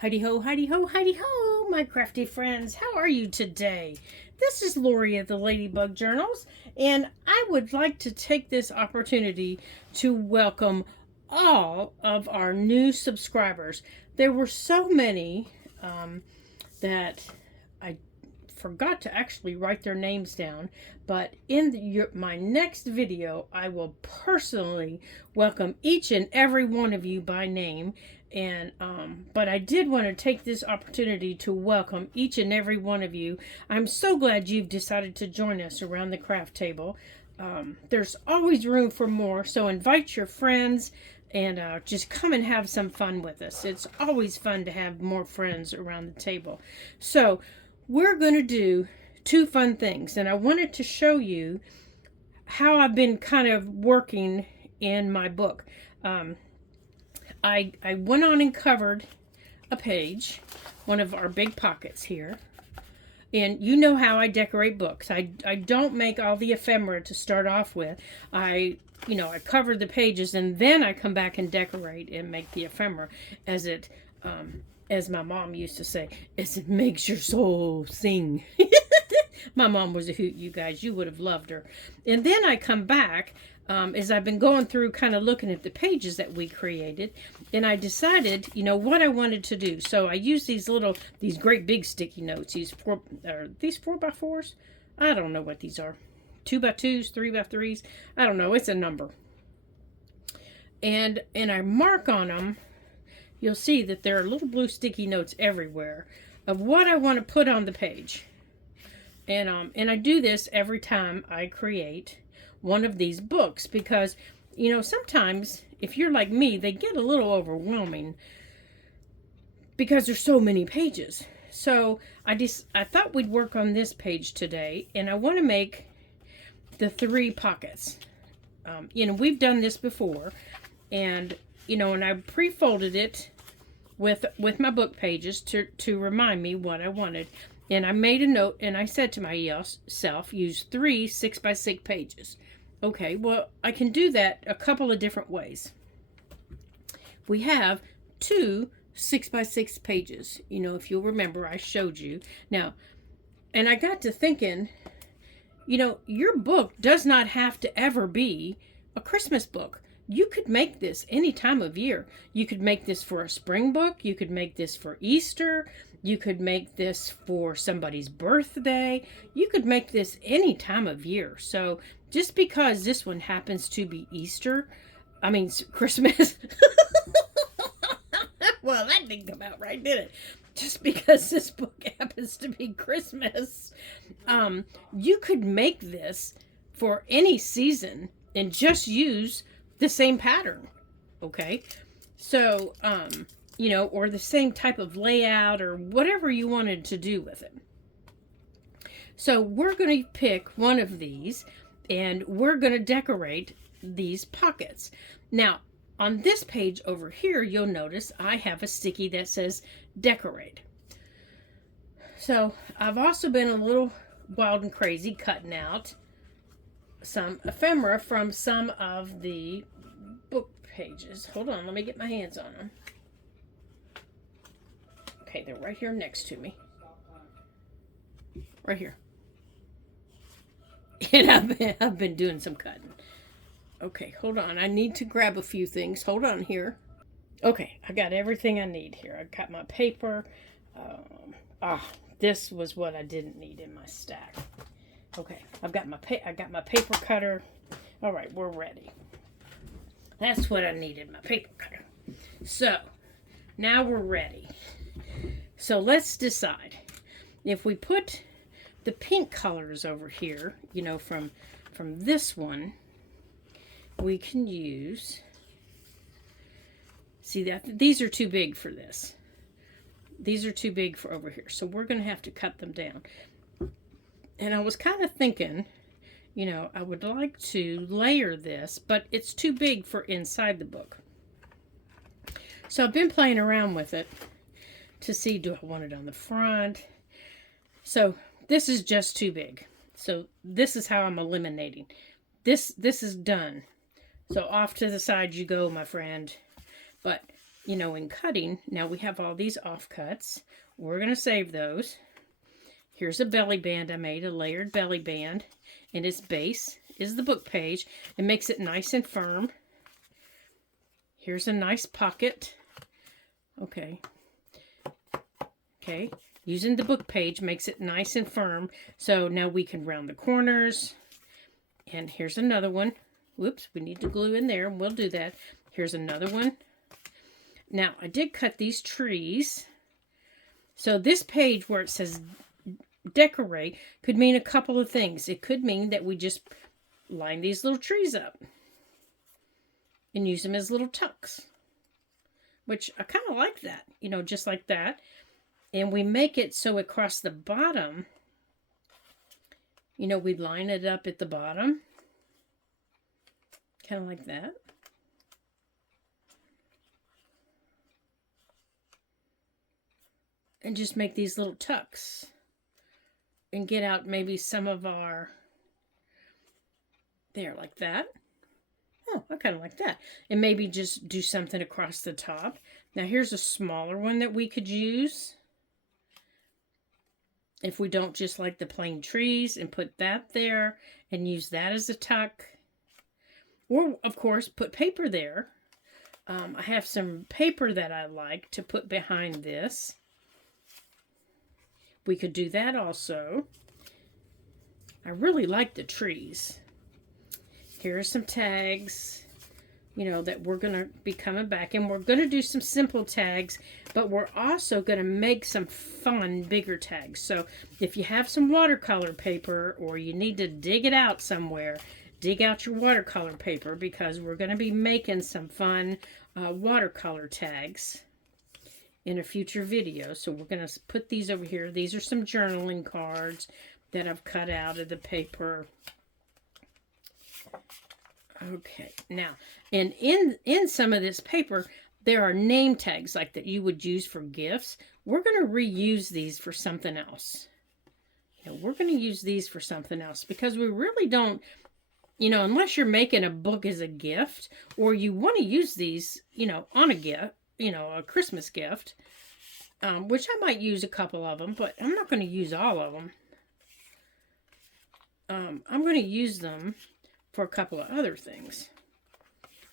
Heidi ho, Heidi ho, Heidi ho, my crafty friends. How are you today? This is Lori of the Ladybug Journals, and I would like to take this opportunity to welcome all of our new subscribers. There were so many that I forgot to actually write their names down, but in my next video, I will personally welcome each and every one of you by name. And but I did want to take this opportunity to welcome each and every one of you. I'm so glad you've decided to join us around the craft table. There's always room for more, so invite your friends and just come and have some fun with us. It's always fun to have more friends around the table. So we're going to do two fun things, and I wanted to show you how I've been kind of working in my book. I went on and covered a page, one of our big pockets here. And you know how I decorate books. I don't make all the ephemera to start off with. I cover the pages and then I come back and decorate and make the ephemera as my mom used to say, as it makes your soul sing. My mom was a hoot, you guys. You would have loved her. And then I come back as I've been going through kind of looking at the pages that we created, and I decided, what I wanted to do. So I used these great big sticky notes, these 4x4s. I don't know what these are. 2x2s, 3x3s. I don't know. It's a number. And I mark on them. You'll see that there are little blue sticky notes everywhere of what I want to put on the page. And I do this every time I create one of these books because, sometimes if you're like me, they get a little overwhelming because there's so many pages. So I thought we'd work on this page today, and I want to make the 3 pockets. We've done this before, and and I pre-folded it with my book pages to remind me what I wanted. And I made a note, and I said to myself, use 3 6x6 pages. Okay, well, I can do that a couple of different ways. We have 2 6x6 pages. If you'll remember, I showed you. Now, and I got to thinking, your book does not have to ever be a Christmas book. You could make this any time of year. You could make this for a spring book. You could make this for Easter. You could make this for somebody's birthday. You could make this any time of year. So just because this one happens to be Christmas. Well, that didn't come out right, did it? Just because this book happens to be Christmas, you could make this for any season and just use the same pattern, okay? So, or the same type of layout or whatever you wanted to do with it. So we're going to pick one of these and we're going to decorate these pockets. Now, on this page over here, you'll notice I have a sticky that says decorate. So I've also been a little wild and crazy cutting out some ephemera from some of the book pages. Hold on, let me get my hands on them. Okay, they're right here next to me. Right here. And I've been doing some cutting. Okay, hold on. I need to grab a few things. Hold on here. Okay, I got everything I need here. I got my paper. This was what I didn't need in my stack. Okay, I got my paper cutter. All right, we're ready. That's what I needed, my paper cutter. So, now we're ready. So let's decide. If we put the pink colors over here, from this one, we can use, see that these are too big for this. These are too big for over here. So we're going to have to cut them down. And I was kind of thinking, I would like to layer this, but it's too big for inside the book. So I've been playing around with it to see, do I want it on the front? So this is just too big. So this is how I'm eliminating. This is done. So off to the side you go, my friend. But you know, in cutting. Now we have all these offcuts. We're going to save those. Here's a belly band I made, a layered belly band, and its base is the book page. It makes it nice and firm. Here's a nice pocket. Okay. Okay. Using the book page makes it nice and firm. So now we can round the corners. And here's another one. Whoops, we need to glue in there, and we'll do that. Here's another one. Now, I did cut these trees. So this page where it says decorate could mean a couple of things. It could mean that we just line these little trees up and use them as little tucks, which I kind of like that, you know, just like that. And we make it so across the bottom, you know, we line it up at the bottom, kind of like that. And just make these little tucks. And get out maybe some of our, there, like that. Oh, I kind of like that. And maybe just do something across the top. Now here's a smaller one that we could use. If we don't just like the plain trees, and put that there and use that as a tuck. Or, of course, put paper there. I have some paper that I like to put behind this. We could do that also. I really like the trees. Here are some tags, you know, that we're going to be coming back. And we're going to do some simple tags, but we're also going to make some fun, bigger tags. So if you have some watercolor paper, or you need to dig it out somewhere, dig out your watercolor paper, because we're going to be making some fun watercolor tags in a future video. So we're going to put these over here. These are some journaling cards that I've cut out of the paper. Okay, now, and in some of this paper, there are name tags like that you would use for gifts. We're going to reuse these for something else. You know, we're going to use these for something else, because we really don't, you know, unless you're making a book as a gift, or you want to use these, you know, on a gift, you know, a Christmas gift, which I might use a couple of them, but I'm not going to use all of them. I'm going to use them for a couple of other things,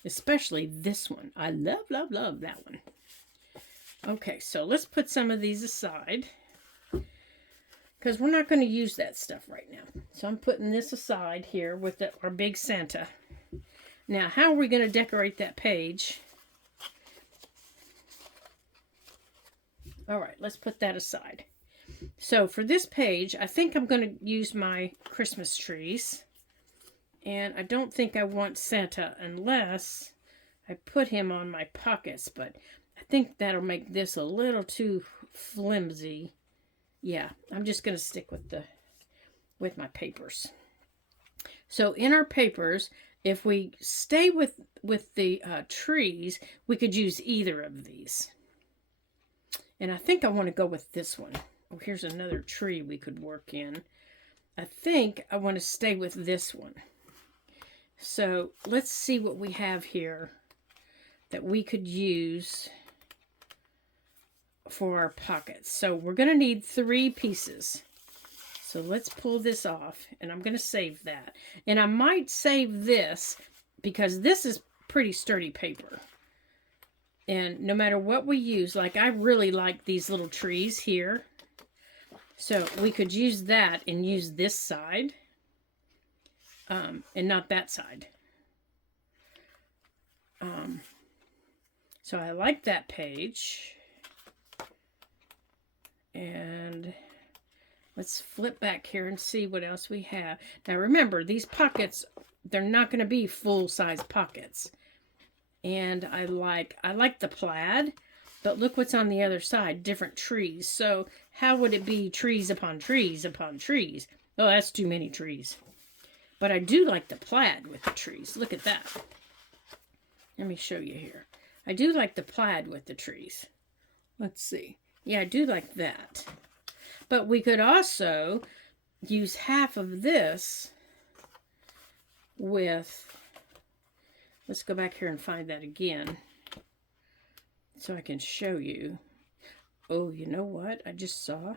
especially this one. I love, love, love that one. Okay, so let's put some of these aside, because we're not going to use that stuff right now. So I'm putting this aside here with our big Santa. Now, how are we going to decorate that page? All right, let's put that aside. So for this page, I think I'm going to use my Christmas trees. And I don't think I want Santa unless I put him on my pockets. But I think that'll make this a little too flimsy. Yeah, I'm just going to stick with my papers. So in our papers, if we stay with the trees, we could use either of these. And I think I want to go with this one. Oh, here's another tree we could work in. I think I want to stay with this one. So let's see what we have here that we could use for our pockets. So we're going to need 3 pieces. So let's pull this off, and I'm going to save that. And I might save this because this is pretty sturdy paper. And no matter what we use, like I really like these little trees here. So we could use that and use this side. And not that side. So I like that page. And let's flip back here and see what else we have. Now remember, these pockets, they're not going to be full-size pockets. And I like the plaid, but look what's on the other side, different trees. So how would it be trees upon trees upon trees? Oh, that's too many trees. But I do like the plaid with the trees. Look at that. Let me show you here. I do like the plaid with the trees. Let's see. Yeah, I do like that. But we could also use half of this with, let's go back here and find that again. so I can show you. Oh, you know what I just saw?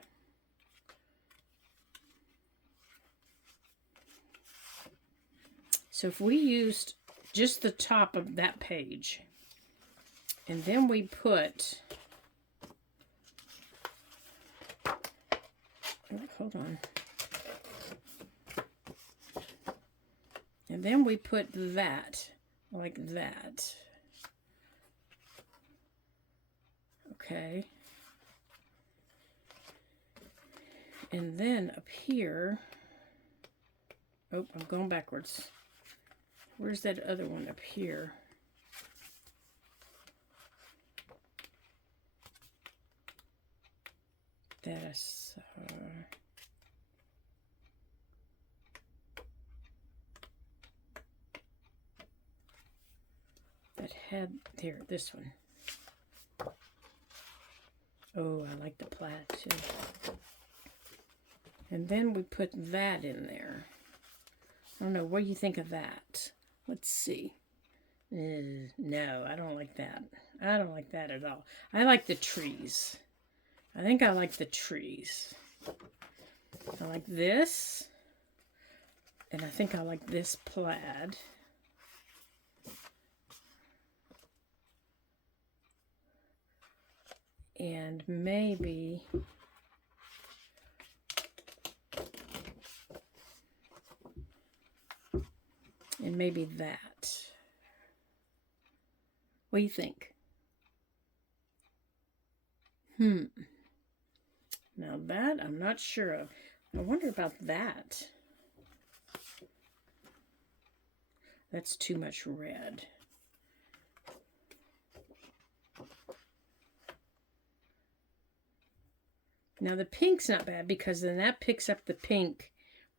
So if we used just the top of that page, and then we put, oh, hold on. And then we put that, like that. Okay. And then up here, oh, I'm going backwards. Where's that other one up here? That I saw. That had, there, this one. Oh, I like the plaid too. And then we put that in there. I don't know, what do you think of that? Let's see. No, I don't like that. I don't like that at all. I like the trees. I think I like the trees. I like this. And I think I like this plaid. And maybe that. What do you think? Now that I'm not sure of. I wonder about that. That's too much red. Now the pink's not bad because then that picks up the pink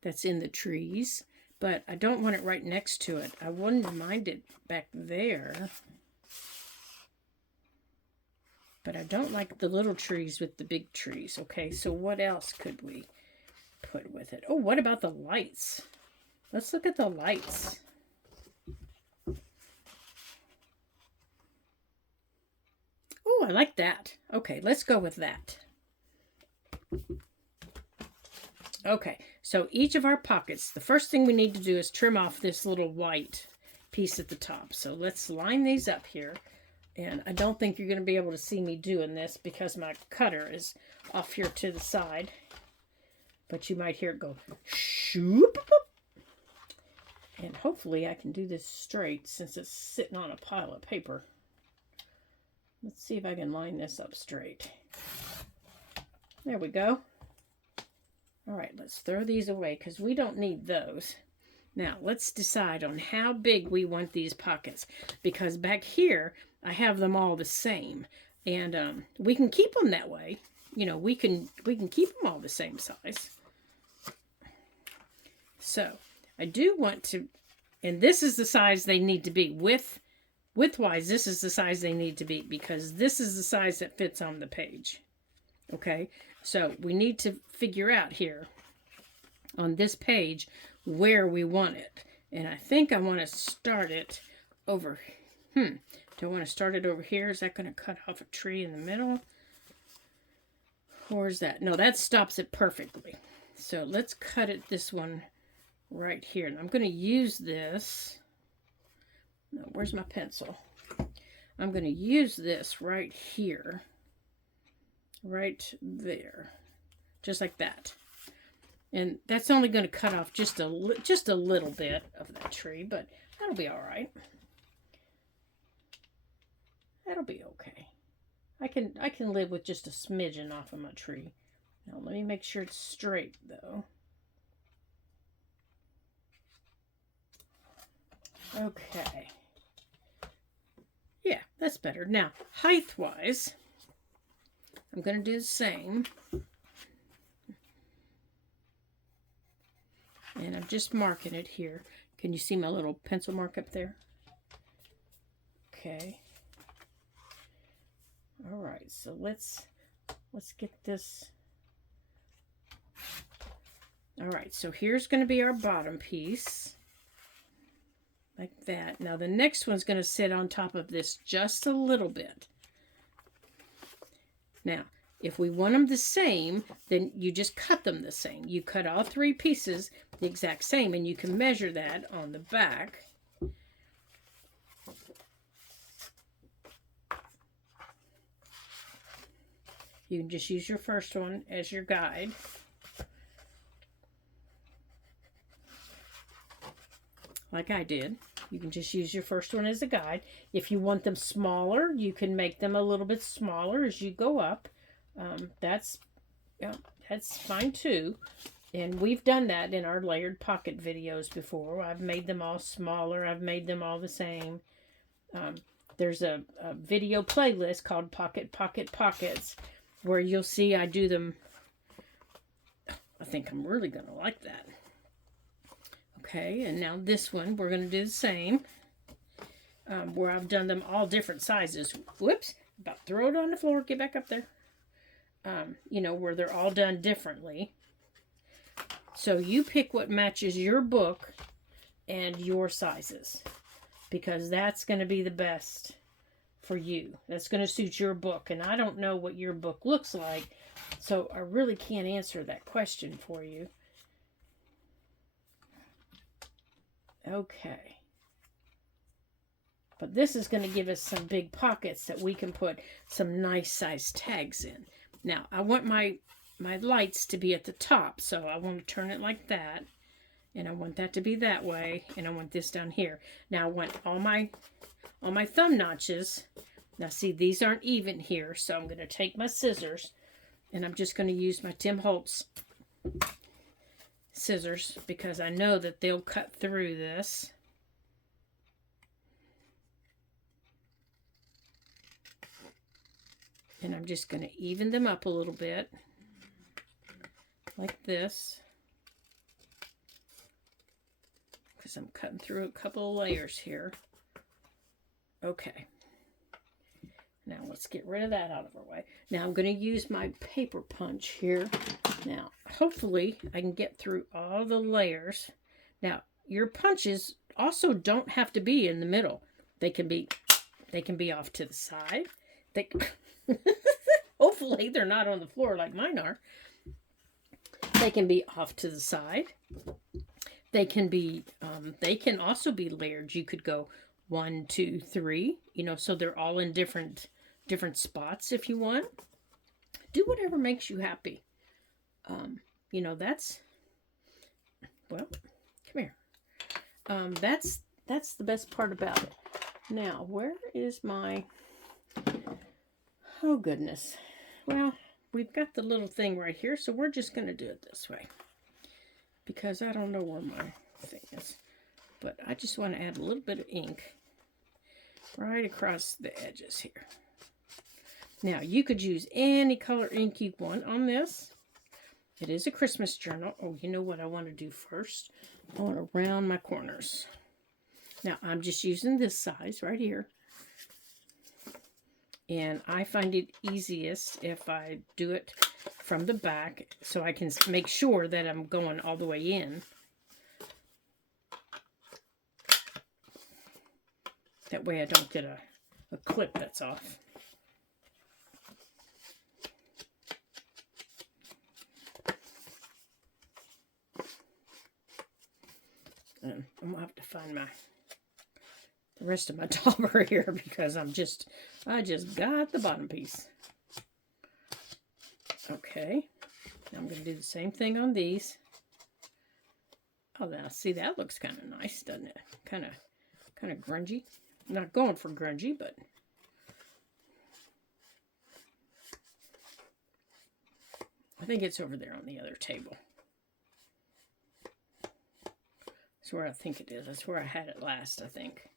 that's in the trees, but I don't want it right next to it. I wouldn't mind it back there. But I don't like the little trees with the big trees. Okay, so what else could we put with it? Oh, what about the lights? Let's look at the lights. Oh, I like that. Okay, let's go with that. Okay, so each of our pockets, the first thing we need to do is trim off this little white piece at the top. So let's line these up here. And I don't think you're going to be able to see me doing this because my cutter is off here to the side. But you might hear it go shoop. And hopefully I can do this straight since it's sitting on a pile of paper. Let's see if I can line this up straight. There we go. All right, let's throw these away because we don't need those. Now, let's decide on how big we want these pockets. Because back here, I have them all the same. And we can keep them that way. You know, we can keep them all the same size. So, I do want to, and this is the size they need to be. Widthwise, this is the size they need to be because this is the size that fits on the page. Okay, so we need to figure out here on this page where we want it. And I think I want to start it over. Do I want to start it over here? Is that going to cut off a tree in the middle? Or is that? No, that stops it perfectly. So let's cut it this one right here. And I'm going to use this. No, where's my pencil? I'm going to use this right here. Right there. Just like that. And that's only going to cut off just a little bit of that tree, but that'll be all right. That'll be okay. I can live with just a smidgen off of my tree. Now let me make sure it's straight though. Okay. Yeah, that's better. Now, height-wise, I'm going to do the same. And I'm just marking it here. Can you see my little pencil mark up there? Okay. All right, so let's get this. All right, so here's going to be our bottom piece. Like that. Now the next one's going to sit on top of this just a little bit. Now, if we want them the same, then you just cut them the same. You cut all 3 pieces the exact same, and you can measure that on the back. You can just use your first one as your guide. Like I did. You can just use your first one as a guide. If you want them smaller, you can make them a little bit smaller as you go up. That's fine too. And we've done that in our layered pocket videos before. I've made them all smaller. I've made them all the same. There's a video playlist called Pockets, where you'll see I do them. I think I'm really going to like that. Okay, and now this one, we're going to do the same. Where I've done them all different sizes. Whoops, about to throw it on the floor. Get back up there. You know, where they're all done differently. So you pick what matches your book and your sizes, because that's going to be the best for you. That's going to suit your book. And I don't know what your book looks like, so I really can't answer that question for you. Okay. But this is going to give us some big pockets that we can put some nice size tags in. Now, I want my lights to be at the top, so I want to turn it like that. And I want that to be that way, and I want this down here. Now, I want all my thumb notches. Now, see, these aren't even here, so I'm going to take my scissors, and I'm just going to use my Tim Holtz scissors, because I know that they'll cut through this. And I'm just going to even them up a little bit, like this, because I'm cutting through a couple of layers here. Okay. Now let's get rid of that out of our way. Now I'm going to use my paper punch here. Now, hopefully I can get through all the layers. Now, your punches also don't have to be in the middle. They can be off to the side. Hopefully they're not on the floor like mine are. They can be off to the side. They can also be layered. You could go 1, 2, 3, you know, so they're all in different spots if you want. Do whatever makes you happy. You know, that's, well, come here. That's the best part about it. Now, where is my, oh goodness. Well, we've got the little thing right here, so we're just going to do it this way, because I don't know where my thing is. But I just want to add a little bit of ink right across the edges here. Now, you could use any color ink you want on this. It is a Christmas journal. Oh, you know what I want to do first? I want to round my corners. Now, I'm just using this size right here. And I find it easiest if I do it from the back, so I can make sure that I'm going all the way in. That way I don't get a clip that's off. And I'm going to have to find the rest of my dauber here, because I just got the bottom piece. Okay. Now I'm going to do the same thing on these. Oh, now see, that looks kind of nice, doesn't it? Kind of grungy. I'm not going for grungy, but I think it's over there on the other table. That's where I think it is. That's where I had it last, I think.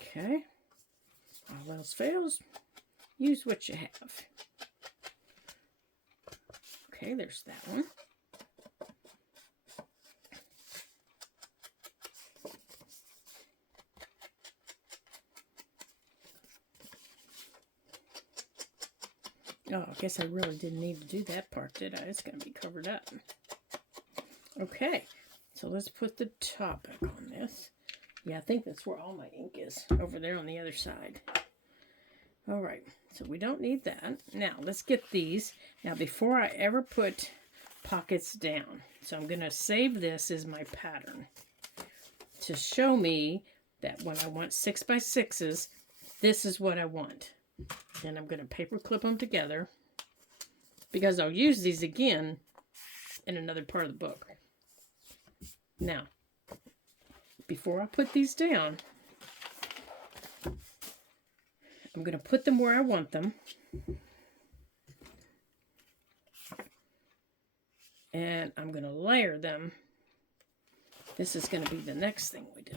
Okay. All else fails, use what you have. Okay, there's that one. Oh, I guess I really didn't need to do that part, did I? It's going to be covered up. Okay, so let's put the top back on this. Yeah, I think that's where all my ink is, over there on the other side. All right, so we don't need that. Now, let's get these. Now, before I ever put pockets down, so I'm going to save this as my pattern to show me that when I want 6x6s, this is what I want. And I'm going to paper clip them together because I'll use these again in another part of the book. Now, before I put these down, I'm going to put them where I want them. And I'm going to layer them. This is going to be the next thing we do.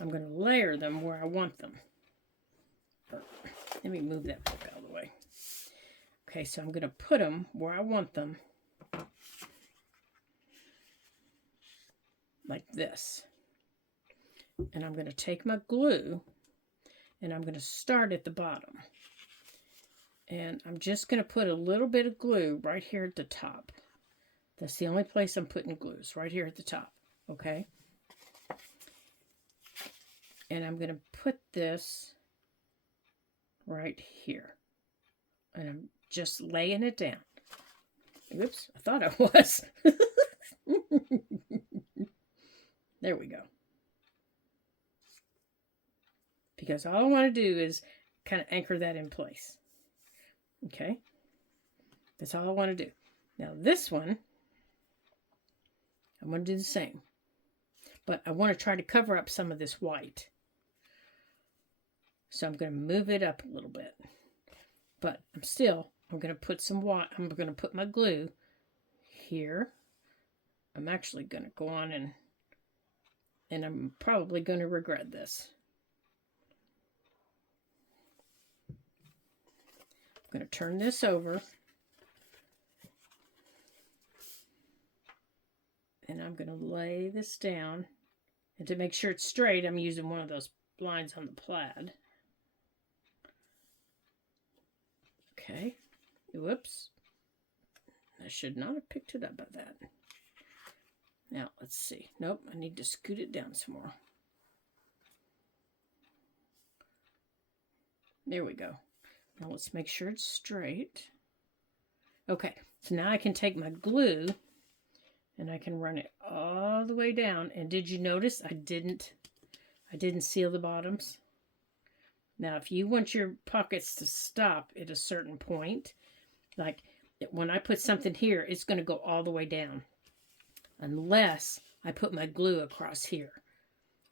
I'm going to layer them where I want them. Let me move that book out of the way. Okay, so I'm going to put them where I want them. Like this. And I'm going to take my glue and I'm going to start at the bottom. And I'm just going to put a little bit of glue right here at the top. That's the only place I'm putting glue, is right here at the top. Okay? And I'm going to put this right here. And I'm just laying it down. Oops, I thought I was. There we go. Because all I want to do is kind of anchor that in place. Okay? That's all I want to do. Now this one, I'm going to do the same. But I want to try to cover up some of this white. So I'm going to move it up a little bit. But I'm going to put some white, I'm going to put my glue here. I'm actually going to go on and I'm probably going to regret this. I'm going to turn this over. And I'm going to lay this down. And to make sure it's straight, I'm using one of those lines on the plaid. Okay. Whoops. I should not have picked it up by that. Now, let's see. Nope, I need to scoot it down some more. There we go. Now let's make sure it's straight. Okay, so now I can take my glue and I can run it all the way down. And did you notice I didn't seal the bottoms? Now, if you want your pockets to stop at a certain point, like when I put something here, it's going to go all the way down. Unless I put my glue across here.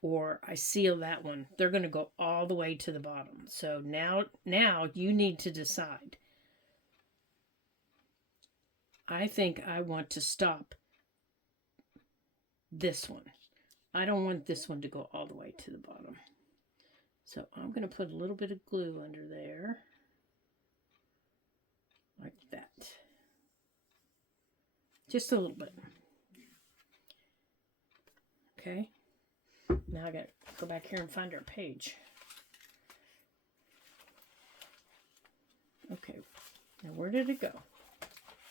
Or I seal that one. They're going to go all the way to the bottom. So now you need to decide. I think I want to stop this one. I don't want this one to go all the way to the bottom. So I'm going to put a little bit of glue under there. Like that. Just a little bit. Okay. Now I got to go back here and find our page. Okay. Now where did it go?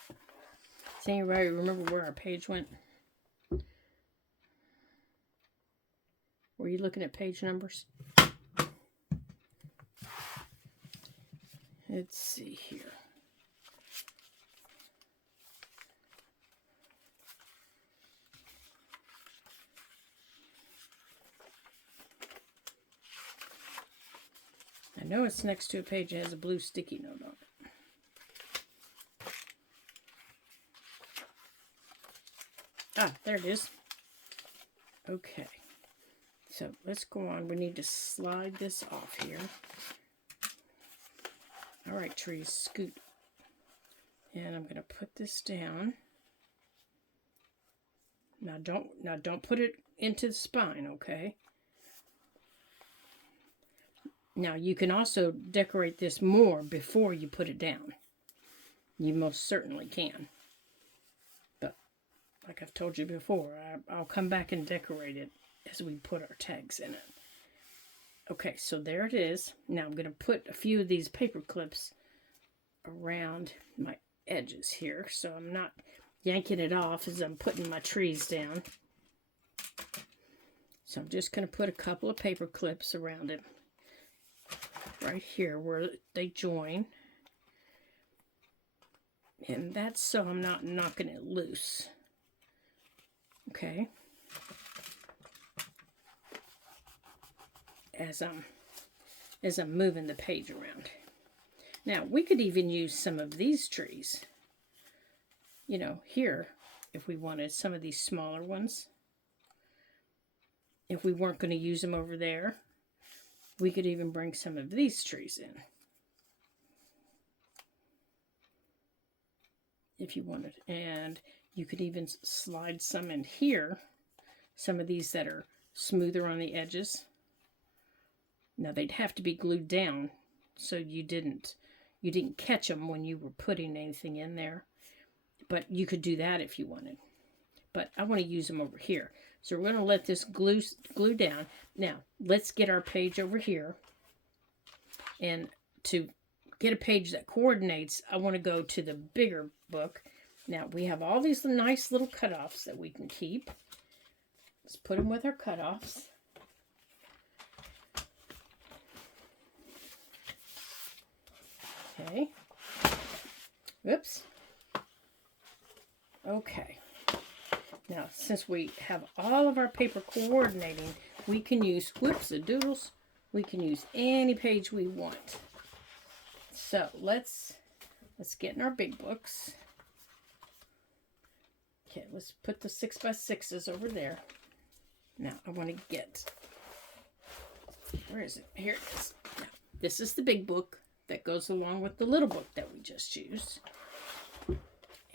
Does anybody remember where our page went? Were you looking at page numbers? Let's see here. I know it's next to a page that has a blue sticky note on it. Ah, there it is. Okay. So let's go on. We need to slide this off here. All right, trees, scoot. And I'm going to put this down. Now don't put it into the spine, okay? Now you can also decorate this more before you put it down. You most certainly can. But like I've told you before, I'll come back and decorate it as we put our tags in it. Okay, so there it is. Now I'm going to put a few of these paper clips around my edges here so I'm not yanking it off as I'm putting my trees down. So I'm just going to put a couple of paper clips around it right here where they join. And that's so I'm not knocking it loose. Okay. As I'm moving the page around. Now, we could even use some of these trees. You know, here, if we wanted some of these smaller ones. If we weren't going to use them over there, we could even bring some of these trees in. If you wanted. And you could even slide some in here. Some of these that are smoother on the edges. Now, they'd have to be glued down so you didn't catch them when you were putting anything in there. But you could do that if you wanted. But I want to use them over here. So we're going to let this glue down. Now, let's get our page over here. And to get a page that coordinates, I want to go to the bigger book. Now, we have all these nice little cutoffs that we can keep. Let's put them with our cutoffs. Okay. Oops. Okay. Now, since we have all of our paper coordinating, we can use, whoops-a-doodles, we can use any page we want. So, let's get in our big books. Okay, let's put the 6x6s over there. Now, I want to get, where is it? Here it is. Now, this is the big book that goes along with the little book that we just used.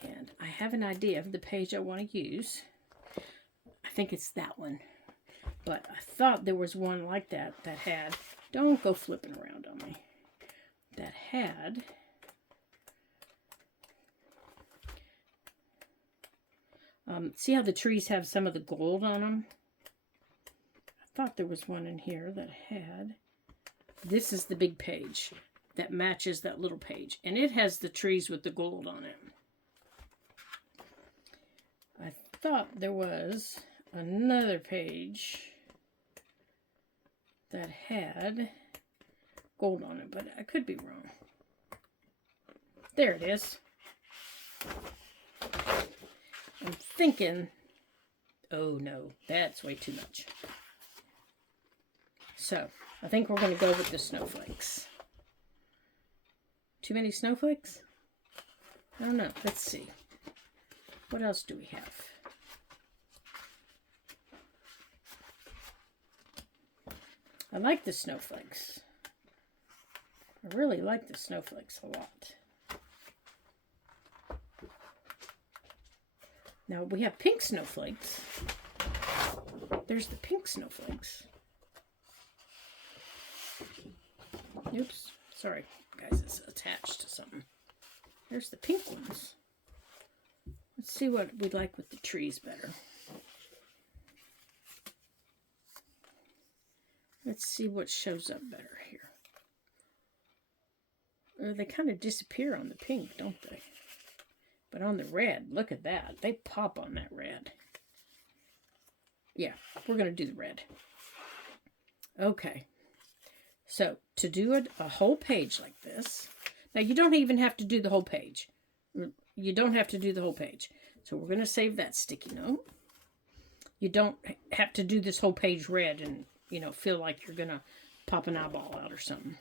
And I have an idea of the page I want to use. I think it's that one. But I thought there was one like that that had, don't go flipping around on me, that had see how the trees have some of the gold on them? I thought there was one in here that had, this is the big page that matches that little page. And it has the trees with the gold on it. I thought there was another page that had gold on it, but I could be wrong. There it is. I'm thinking, oh no, that's way too much. So, I think we're going to go with the snowflakes. Too many snowflakes? I don't know. Let's see. What else do we have? I like the snowflakes. I really like the snowflakes a lot. Now we have pink snowflakes. There's the pink snowflakes. Oops. Sorry, guys. It's attached to something. There's the pink ones. Let's see what we'd like with the trees better. Let's see what shows up better here. They kind of disappear on the pink, don't they? But on the red, look at that. They pop on that red. Yeah, we're going to do the red. Okay. So, to do a whole page like this, now you don't even have to do the whole page. You don't have to do the whole page. So we're going to save that sticky note. You don't have to do this whole page red and, you know, feel like you're going to pop an eyeball out or something.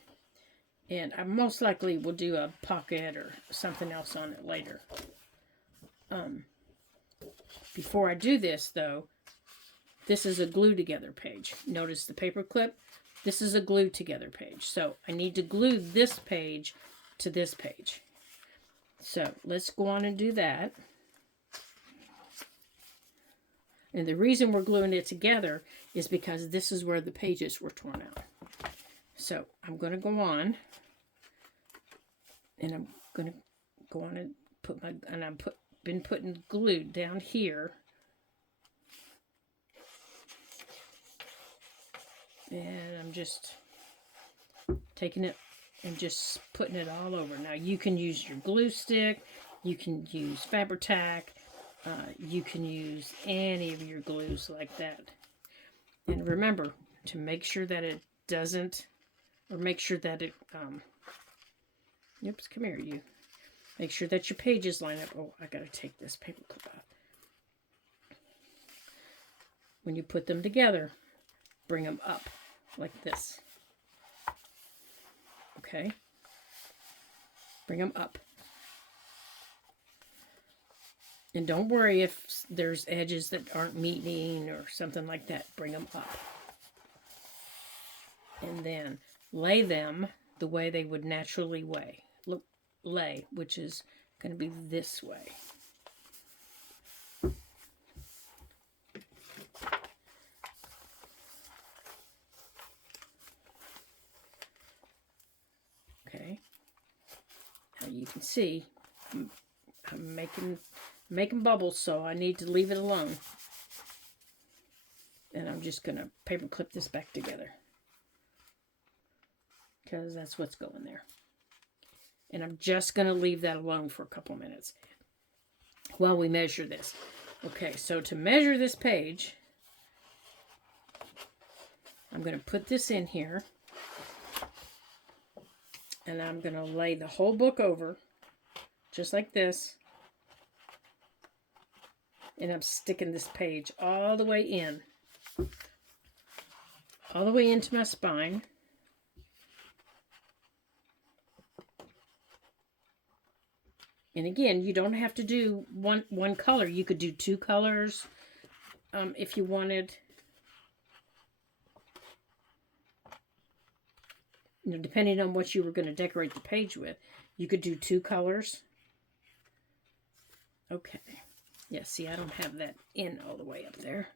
And I most likely will do a pocket or something else on it later. Before I do this, though, this is a glue together page. Notice the paper clip? This is a glue together page. So I need to glue this page to this page. So let's go on and do that. And the reason we're gluing it together is because this is where the pages were torn out. So I'm going to go on. And I'm going to go on and put my, and I'm been putting glue down here. And I'm just taking it and just putting it all over. Now you can use your glue stick, you can use Fabri-Tac, you can use any of your glues like that. And remember to make sure that it doesn't, or make sure that it, oops, come here you. Make sure that your pages line up. Oh, I gotta take this paper clip out. When you put them together, bring them up like this. Okay? Bring them up. And don't worry if there's edges that aren't meeting or something like that. Bring them up. And then lay them the way they would naturally lay, which is going to be this way. Okay. Now you can see I'm making bubbles, so I need to leave it alone. And I'm just going to paper clip this back together, because that's what's going there. And I'm just going to leave that alone for a couple minutes while we measure this. Okay, so to measure this page, I'm going to put this in here, and I'm going to lay the whole book over, just like this. And I'm sticking this page all the way in. All the way into my spine. And again, you don't have to do one color. You could do 2 colors if you wanted. You know, depending on what you were going to decorate the page with. You could do 2 colors. Okay. Yeah, see, I don't have that in all the way up there.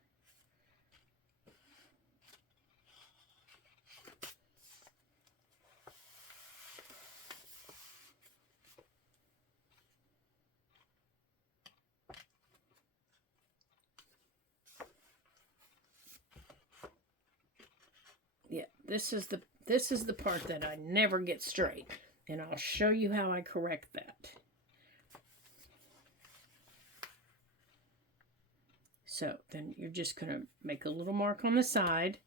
Yeah, this is the part that I never get straight, and I'll show you how I correct that. So then you're just going to make a little mark on the side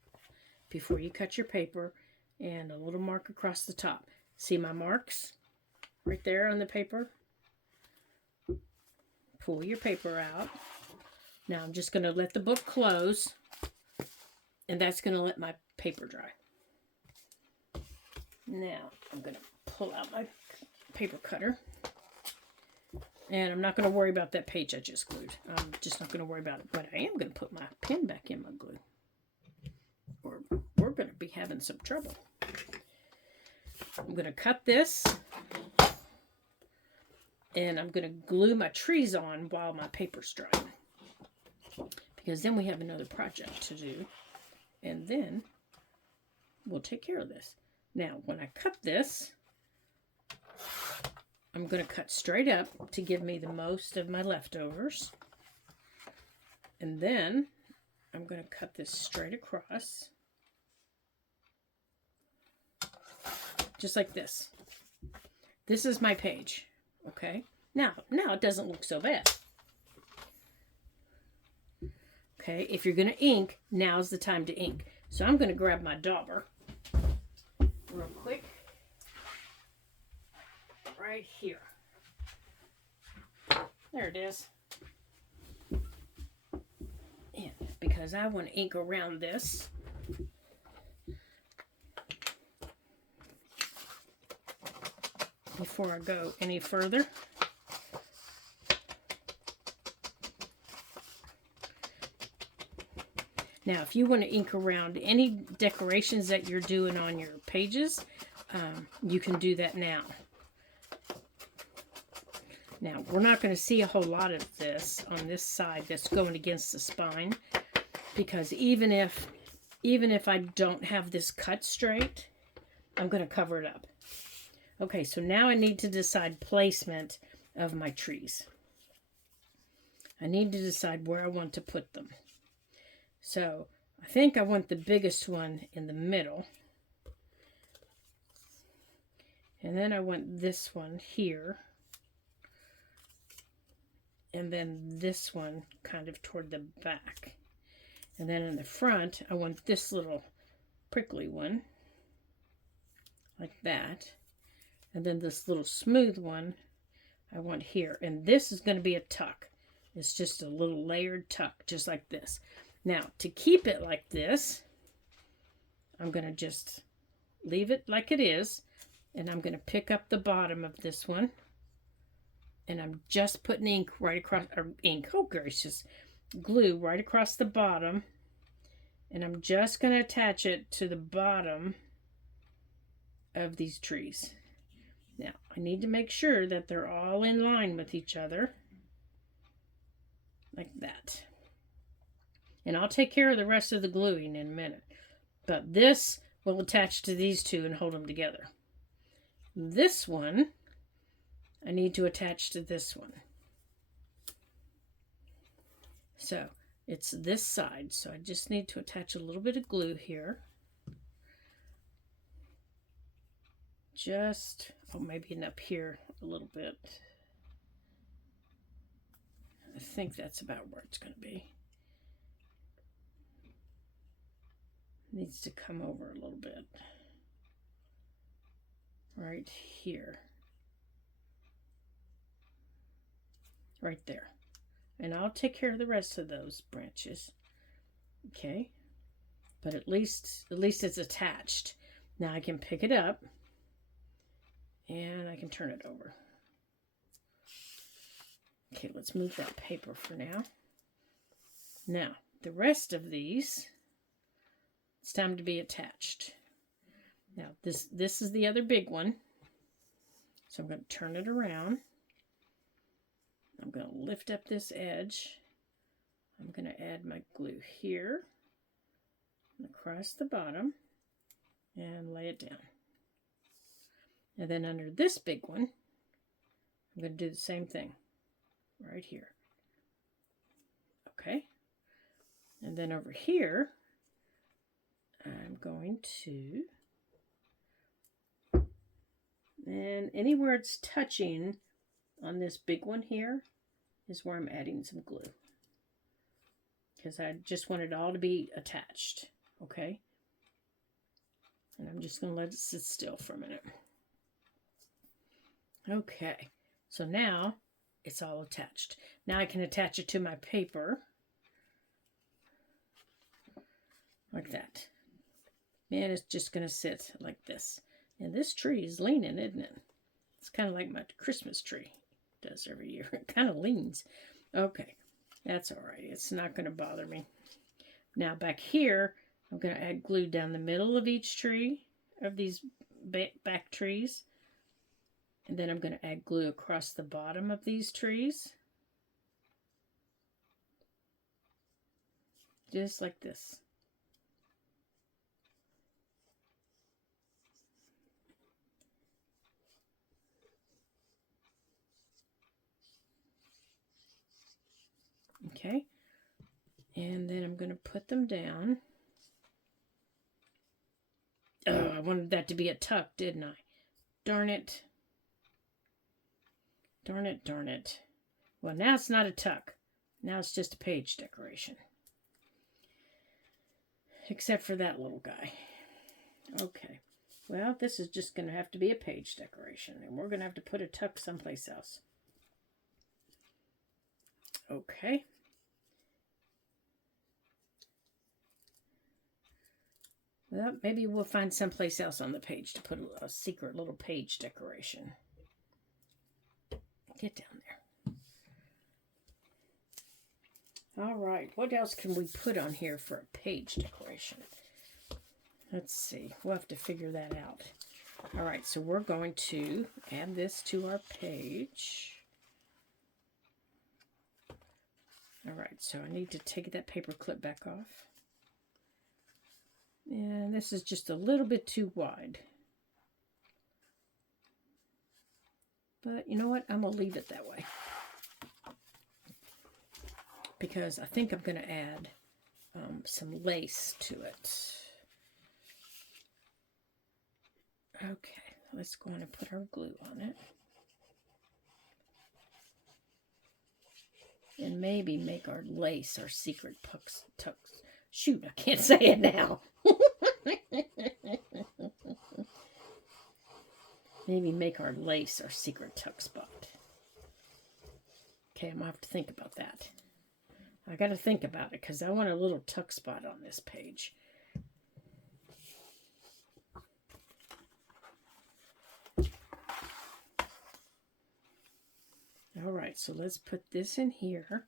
before you cut your paper, and a little mark across the top. See my marks right there on the paper? Pull your paper out. Now I'm just going to let the book close, and that's going to let my paper dry. Now I'm going to pull out my paper cutter. And I'm not going to worry about that page I just glued. I'm just not going to worry about it. But I am going to put my pen back in my glue, or we're going to be having some trouble. I'm going to cut this, and I'm going to glue my trees on while my paper's drying, because then we have another project to do, and then we'll take care of this. Now, when I cut this, I'm going to cut straight up to give me the most of my leftovers. And then I'm going to cut this straight across. Just like this. This is my page. Okay? Now it doesn't look so bad. Okay? If you're going to ink, now's the time to ink. So I'm going to grab my dauber real quick. Right here. There it is. And because I want to ink around this, before I go any further, now if you want to ink around any decorations that you're doing on your pages, you can do that now. Now, we're not going to see a whole lot of this on this side that's going against the spine, because even if I don't have this cut straight, I'm going to cover it up. Okay, so now I need to decide placement of my trees. I need to decide where I want to put them. So, I think I want the biggest one in the middle. And then I want this one here. And then this one kind of toward the back. And then in the front, I want this little prickly one. Like that. And then this little smooth one I want here. And this is going to be a tuck. It's just a little layered tuck, just like this. Now, to keep it like this, I'm going to just leave it like it is. And I'm going to pick up the bottom of this one. And I'm just putting ink right across, or ink, oh gracious, glue right across the bottom. And I'm just going to attach it to the bottom of these trees. Now, I need to make sure that they're all in line with each other. Like that. And I'll take care of the rest of the gluing in a minute. But this will attach to these two and hold them together. This one, I need to attach to this one. So, it's this side. So I just need to attach a little bit of glue here. Just, oh, maybe up here a little bit. I think that's about where it's going to be. Needs to come over a little bit. Right here. Right there. And I'll take care of the rest of those branches. Okay. But at least it's attached. Now I can pick it up. And I can turn it over. Okay, let's move that paper for now. Now, the rest of these, it's time to be attached. Now, this is the other big one. So I'm going to turn it around. I'm going to lift up this edge. I'm going to add my glue here, across the bottom, and lay it down. And then under this big one, I'm going to do the same thing right here. Okay. And then over here, I'm going to, and anywhere it's touching on this big one here is where I'm adding some glue. Because I just want it all to be attached. Okay. And I'm just going to let it sit still for a minute. Okay, so now it's all attached. Now I can attach it to my paper. Like that. And it's just going to sit like this. And this tree is leaning, isn't it? It's kind of like my Christmas tree does every year. It kind of leans. Okay, that's all right. It's not going to bother me. Now back here, I'm going to add glue down the middle of each tree, of these back trees. And then I'm going to add glue across the bottom of these trees. Just like this. Okay. And then I'm going to put them down. Oh, I wanted that to be a tuck, didn't I? Darn it. Darn it, darn it. Well, now it's not a tuck. Now it's just a page decoration. Except for that little guy. Okay. Well, this is just going to have to be a page decoration. And we're going to have to put a tuck someplace else. Okay. Well, maybe we'll find someplace else on the page to put a secret little page decoration. Get down there. All right, what else can we put on here for a page decoration? Let's see, we'll have to figure that out. All right, so we're going to add this to our page. All right, so I need to take that paper clip back off. And this is just a little bit too wide. But you know what? I'm going to leave it that way. Because I think I'm going to add some lace to it. Okay, let's go on and put our glue on it. And maybe make our lace our secret tux. Shoot, I can't say it now. Maybe make our lace our secret tuck spot. Okay, I'm going to have to think about that. I got to think about it because I want a little tuck spot on this page. All right, so let's put this in here.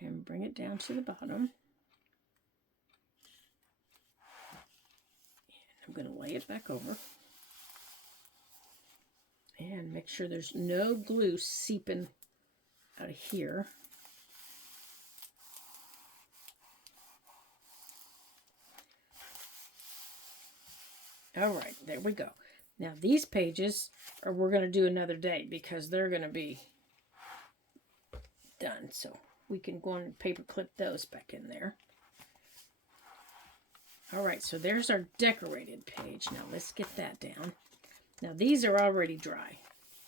And bring it down to the bottom. And I'm going to lay it back over. And make sure there's no glue seeping out of here. All right, there we go. Now these pages we're going to do another day because they're going to be done. So we can go and paper clip those back in there. All right, so there's our decorated page. Now let's get that down. Now these are already dry.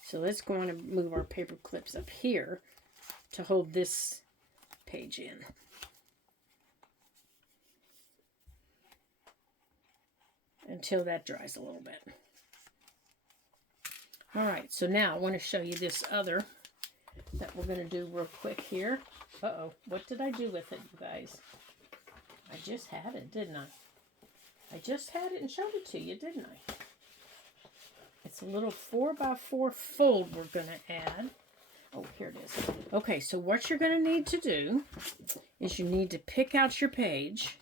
So let's go on and move our paper clips up here to hold this page in. Until that dries a little bit. All right, so now I want to show you this other that we're going to do real quick here. Uh-oh, what did I do with it, you guys? I just had it, didn't I? I just had it and showed it to you, didn't I? It's a little 4x4 fold we're going to add. Oh, here it is. Okay, so what you're going to need to do is you need to pick out your page,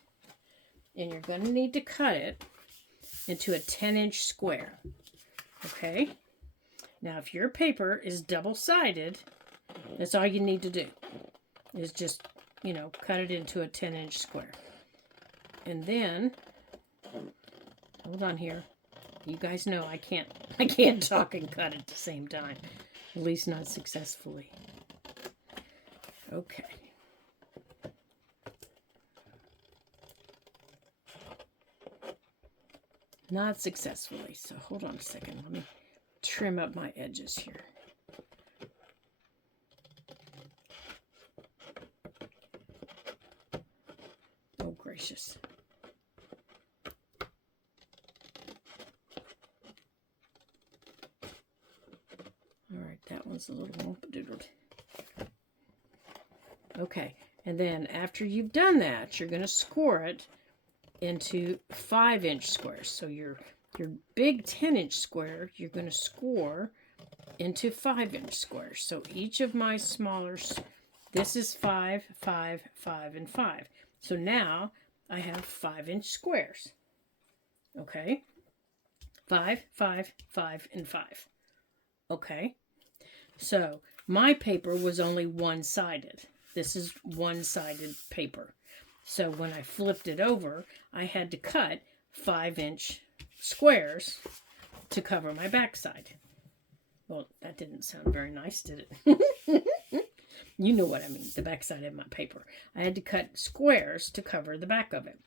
and you're going to need to cut it into a 10-inch square. Okay? Now, if your paper is double-sided, that's all you need to do. Is just, you know, cut it into a 10-inch square. And then, hold on here. You guys know I can't talk and cut at the same time. At least not successfully. Okay. Not successfully. So hold on a second. Let me trim up my edges here. Oh, gracious. All right, that one's a little whoop-a-doodled. Okay, and then after you've done that, you're going to score it into 5-inch squares. So your big 10-inch square, you're going to score into 5-inch squares. So each of my smaller, this is 5, 5, 5, and 5. So now I have 5-inch squares. Okay? 5, 5, 5, and 5. Okay? So my paper was only one-sided. This is one-sided paper. So when I flipped it over, I had to cut 5-inch squares to cover my backside. Well, that didn't sound very nice, did it? You know what I mean, the backside of my paper. I had to cut squares to cover the back of it.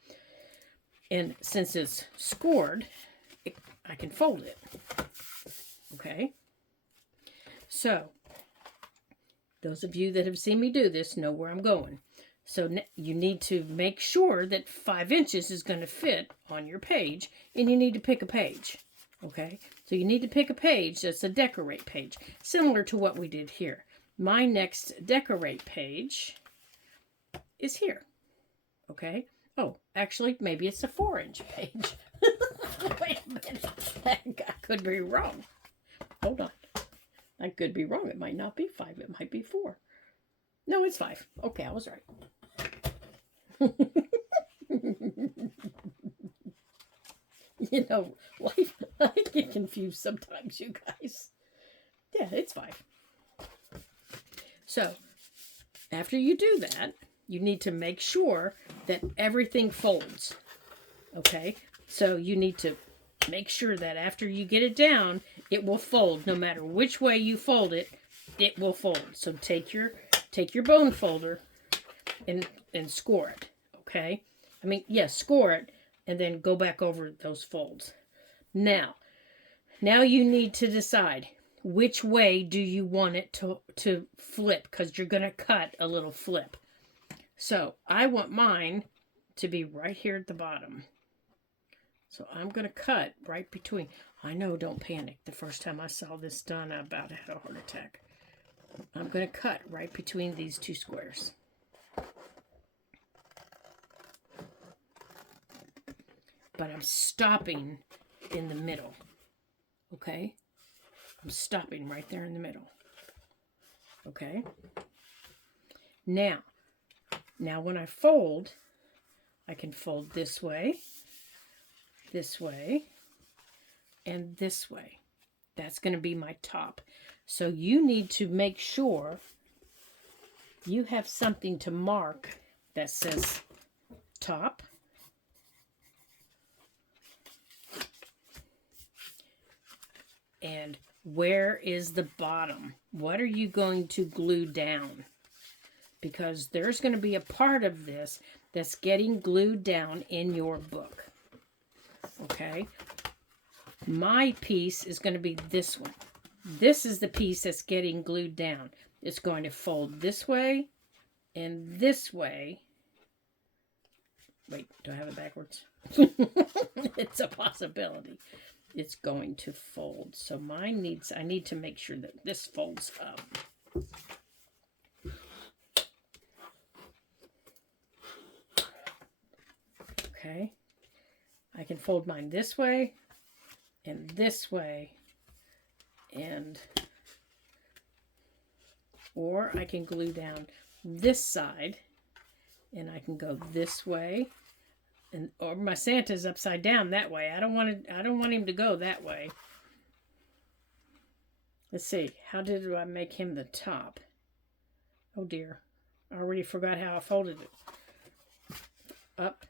And since it's scored, I can fold it. Okay? So, those of you that have seen me do this know where I'm going. So you need to make sure that 5 inches is going to fit on your page, and you need to pick a page. Okay? So you need to pick a page that's a decorate page, similar to what we did here. My next decorate page is here. Okay? Oh, actually, maybe it's a 4-inch page. Wait a minute. I could be wrong. Hold on. I could be wrong. It might not be 5. It might be 4. No, it's 5. Okay, I was right. You know, life, I get confused sometimes, you guys. Yeah, it's 5. So, after you do that, you need to make sure that everything folds. Okay? So, you need to make sure that after you get it down, it will fold. No matter which way you fold it, it will fold. So, take your bone folder and score it. Okay? I mean, yes, score it. and then go back over those folds. Now you need to decide which way do you want it to flip, because you're going to cut a little flip. So I want mine to be right here at the bottom. So I'm going to cut right between. I know, don't panic. The first time I saw this done, I about had a heart attack. I'm going to cut right between these two squares. But I'm stopping in the middle. Okay? I'm stopping right there in the middle. Okay? Now when I fold, I can fold this way, and this way. That's going to be my top. So you need to make sure you have something to mark that says top. And where is the bottom? What are you going to glue down? Because there's going to be a part of this that's getting glued down in your book. Okay? My piece is going to be this one. This is the piece that's getting glued down. It's going to fold this way and this way. Wait, do I have it backwards? It's a possibility. It's going to fold. So mine needs, I need to make sure that this folds up. Okay. I can fold mine this way and this way, and or I can glue down this side and I can go this way, and or my Santa's upside down that way. I don't want him to go that way. Let's see. How did I make him the top? Oh dear. I already forgot how I folded it. Up,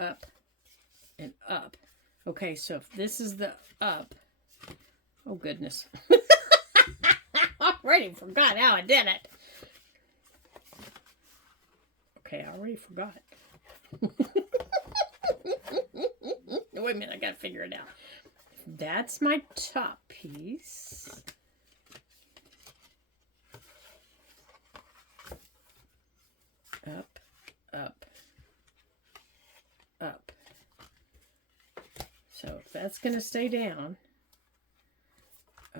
up, and up. Okay, so if this is the up. Oh goodness. I already forgot how I did it. Okay, I already forgot. Wait a minute, I gotta figure it out. That's my top piece. Up, up, up. So if that's gonna stay down,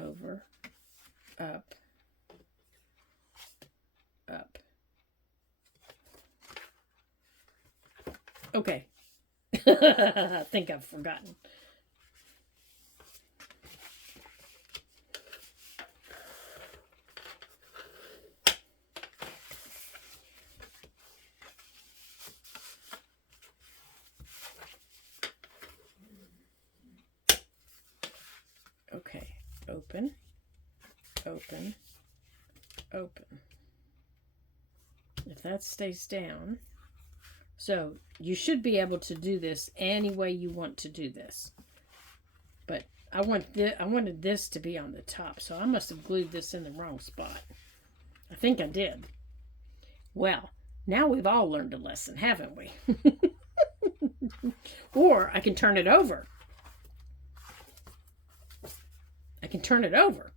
over, up, up. Okay. I think I've forgotten. Okay, open, open, open. If that stays down, so you should be able to do this any way you want to do this. But I wanted this to be on the top, so I must have glued this in the wrong spot. I think I did. Well, now we've all learned a lesson, haven't we? Or I can turn it over. I can turn it over.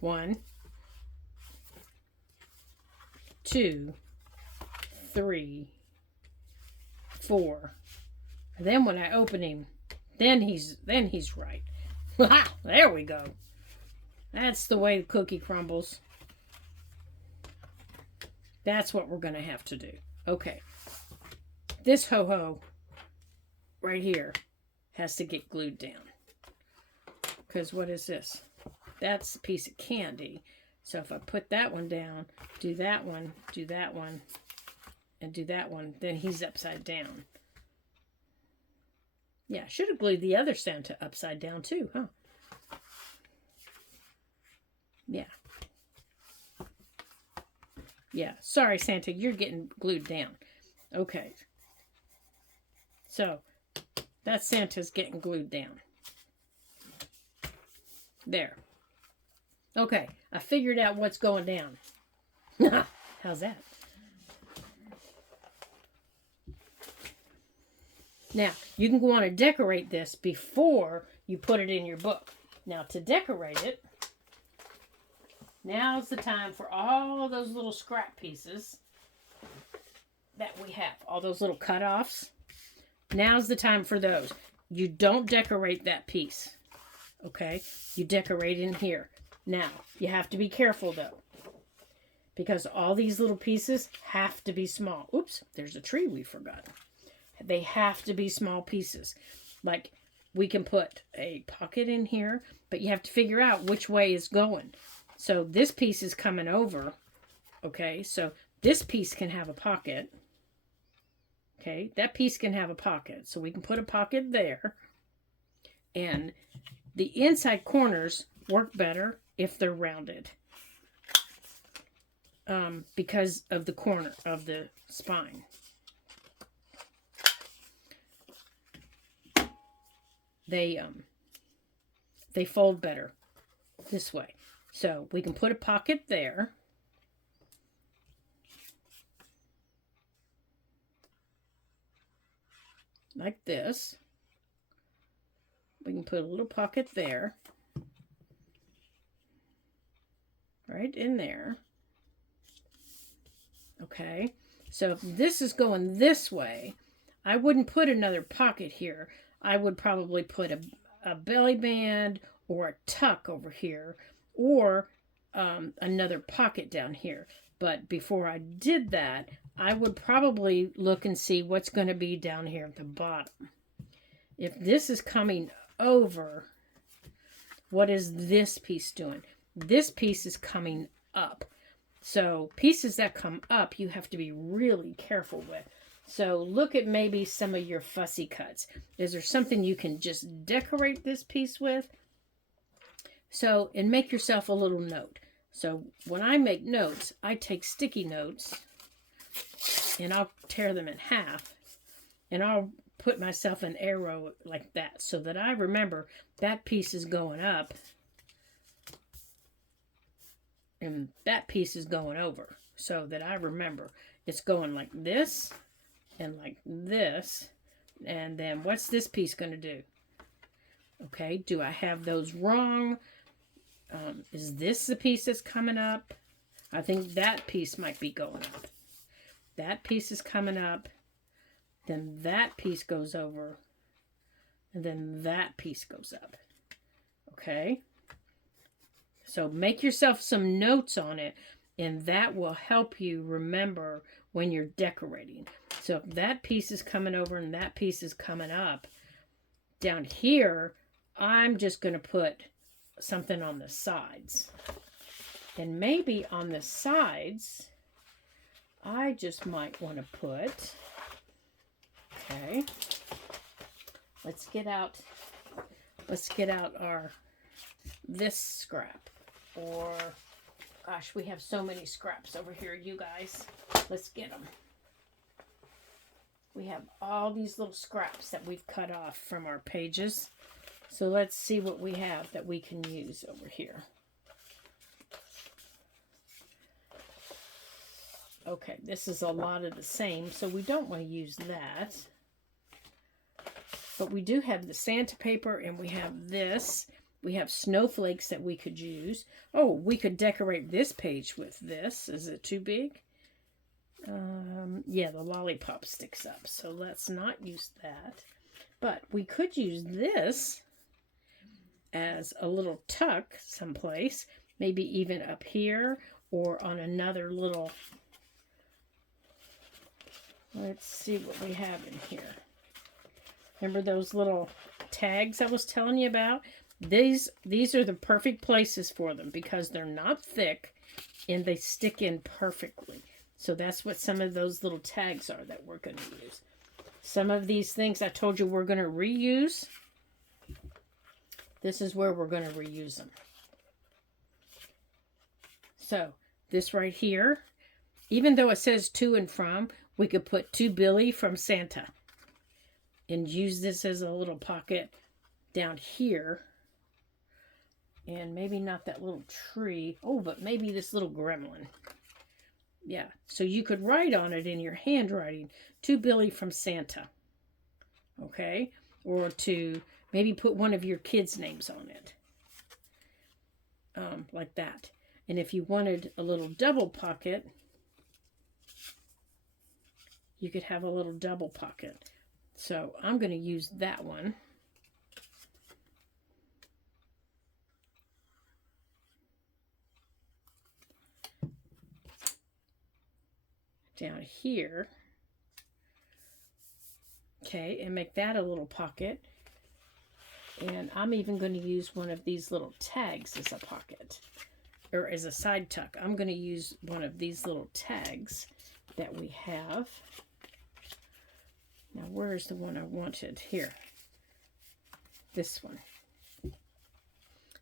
1, 2, 3, 4. And then when I open him, then he's right. There we go. That's the way the cookie crumbles. That's what we're going to have to do. Okay. This ho-ho right here has to get glued down. Because what is this? That's a piece of candy. So if I put that one down, do that one, and do that one, then he's upside down. Yeah, I should have glued the other Santa upside down too, huh? Yeah. Yeah, sorry Santa, you're getting glued down. Okay. So, that Santa's getting glued down. There. Okay, I figured out what's going down. How's that? Now, you can go on and decorate this before you put it in your book. Now, to decorate it, now's the time for all those little scrap pieces that we have, all those little cut-offs. Now's the time for those. You don't decorate that piece, okay? You decorate in here. Now, you have to be careful, though, because all these little pieces have to be small. Oops, there's a tree we forgot. They have to be small pieces. Like, we can put a pocket in here, but you have to figure out which way is going. So this piece is coming over, okay? So this piece can have a pocket. Okay, that piece can have a pocket. So we can put a pocket there. And the inside corners work better if they're rounded. Because of the corner of the spine. They fold better this way. So we can put a pocket there. Like this. We can put a little pocket there. Right in there. Okay. So if this is going this way, I wouldn't put another pocket here. I would probably put a belly band or a tuck over here, or another pocket down here. But before I did that, I would probably look and see what's going to be down here at the bottom. If this is coming over, what is this piece doing? This piece is coming up. So pieces that come up, you have to be really careful with. So look at maybe some of your fussy cuts. Is there something you can just decorate this piece with? So, and make yourself a little note. So when I make notes, I take sticky notes and I'll tear them in half and I'll put myself an arrow like that so that I remember that piece is going up and that piece is going over, so that I remember it's going like this and like this. And then what's this piece going to do? Okay, do I have those wrong? Is this the piece that's coming up? I think that piece might be going up. That piece is coming up. Then that piece goes over. And then that piece goes up. Okay? So make yourself some notes on it, and that will help you remember when you're decorating. So if that piece is coming over and that piece is coming up, down here, I'm just going to put something on the sides. And maybe on the sides, I just might want to put, okay, let's get out our, this scrap. Or, gosh, we have so many scraps over here, you guys. Let's get them. We have all these little scraps that we've cut off from our pages. So let's see what we have that we can use over here. Okay, this is a lot of the same, so we don't want to use that. But we do have the Santa paper, and we have this. We have snowflakes that we could use. Oh, we could decorate this page with this. Is it too big? Yeah, the lollipop sticks up, so let's not use that. But we could use this as a little tuck someplace, maybe even up here or on another little, let's see what we have in here. Remember those little tags I was telling you about? These are the perfect places for them because they're not thick and they stick in perfectly. So that's what some of those little tags are that we're going to use. Some of these things I told you we're going to reuse. This is where we're going to reuse them. So this right here, even though it says to and from, we could put to Billy from Santa and use this as a little pocket down here. And maybe not that little tree. Oh, but maybe this little gremlin. Yeah, so you could write on it in your handwriting, to Billy from Santa. okay? Or to maybe put one of your kids' names on it, like that. And if you wanted a little double pocket, you could have a little double pocket. So I'm going to use that one. Down here. Okay, and make that a little pocket. And I'm even going to use one of these little tags as a pocket, or as a side tuck. I'm going to use one of these little tags that we have. Now, where's the one I wanted? Here. This one.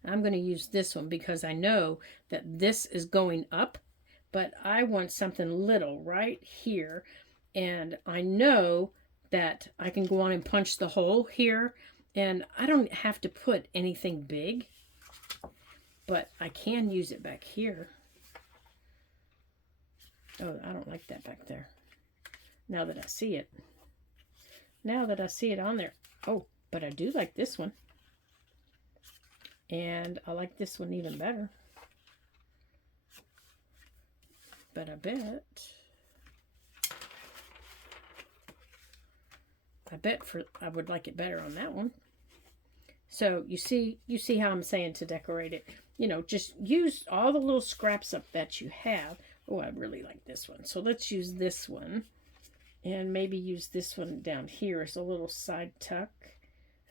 I'm going to use this one because I know that this is going up, but I want something little right here. And I know that I can go on and punch the hole here, and I don't have to put anything big, but I can use it back here. Oh, I don't like that back there. Now that I see it. Now that I see it on there. Oh, but I do like this one. And I like this one even better. But I bet I would like it better on that one. So you see how I'm saying to decorate it. You know, just use all the little scraps up that you have. Oh, I really like this one. So let's use this one. And maybe use this one down here as a little side tuck.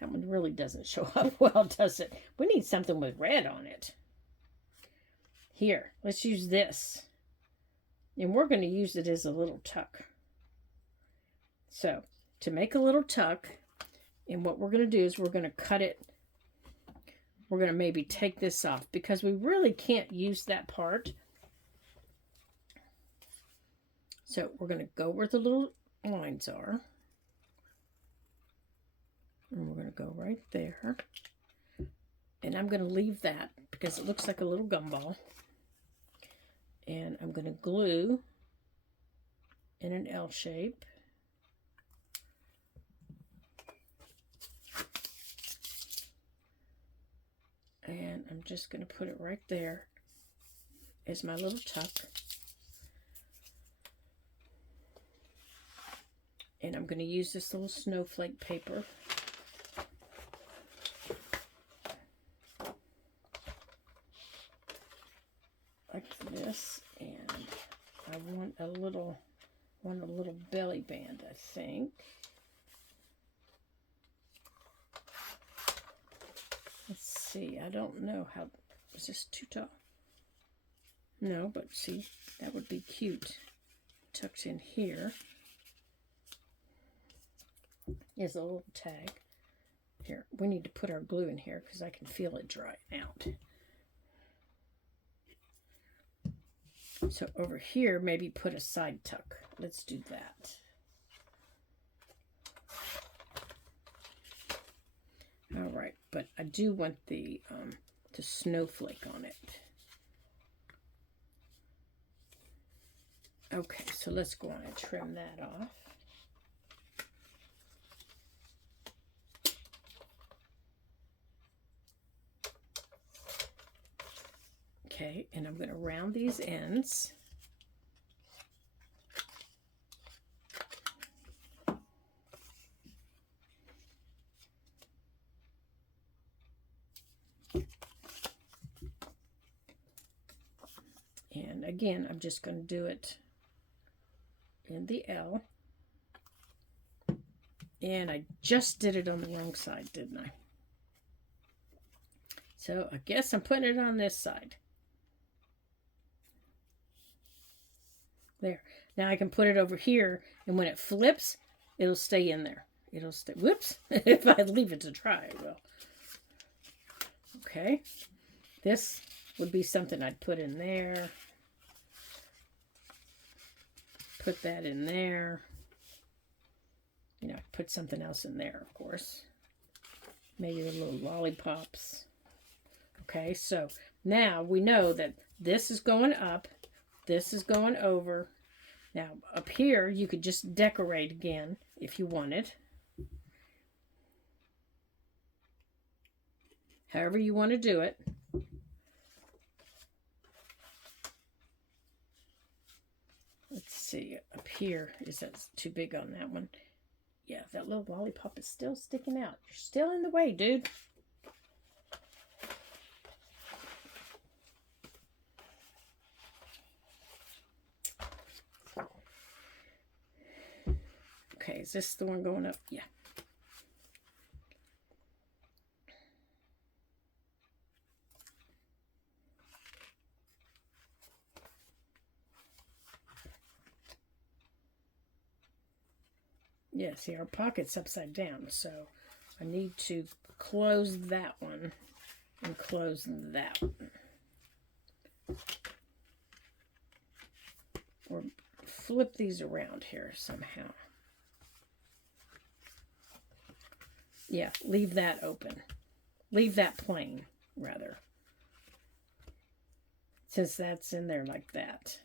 That one really doesn't show up well, does it? We need something with red on it. Here, let's use this. And we're going to use it as a little tuck. So, to make a little tuck, and what we're going to do is we're going to cut it. We're going to maybe take this off because we really can't use that part. So, we're going to go where the little lines are. And we're going to go right there. And I'm going to leave that because it looks like a little gumball. And I'm going to glue in an L shape. And I'm just going to put it right there as my little tuck. And I'm going to use this little snowflake paper. Like this, and I want a little belly band, I think. Let's see, I don't know how, is this too tall? No, but see, that would be cute. Tucked in here is a little tag. Here, we need to put our glue in here because I can feel it drying out. So over here, maybe put a side tuck. Let's do that. All right, but I do want the snowflake on it. Okay, so let's go on and trim that off. Okay, and I'm going to round these ends. And again, I'm just going to do it in the L. And I just did it on the wrong side, didn't I? So I guess I'm putting it on this side. There. Now I can put it over here, and when it flips, it'll stay in there. It'll stay. Whoops. If I leave it to dry, it will. Okay. This would be something I'd put in there. Put that in there. You know, put something else in there, of course. Maybe the little lollipops. Okay, so now we know that this is going up. This is going over. Now, up here, you could just decorate again if you wanted. However you want to do it. Let's see, up here, is that too big on that one? Yeah, that little lollipop is still sticking out. You're still in the way, dude. Okay, is this the one going up? Yeah. Yeah, see, our pocket's upside down, so I need to close that one and close that one. Or flip these around here somehow. Yeah, leave that open. Leave that plain, rather. Since that's in there like that.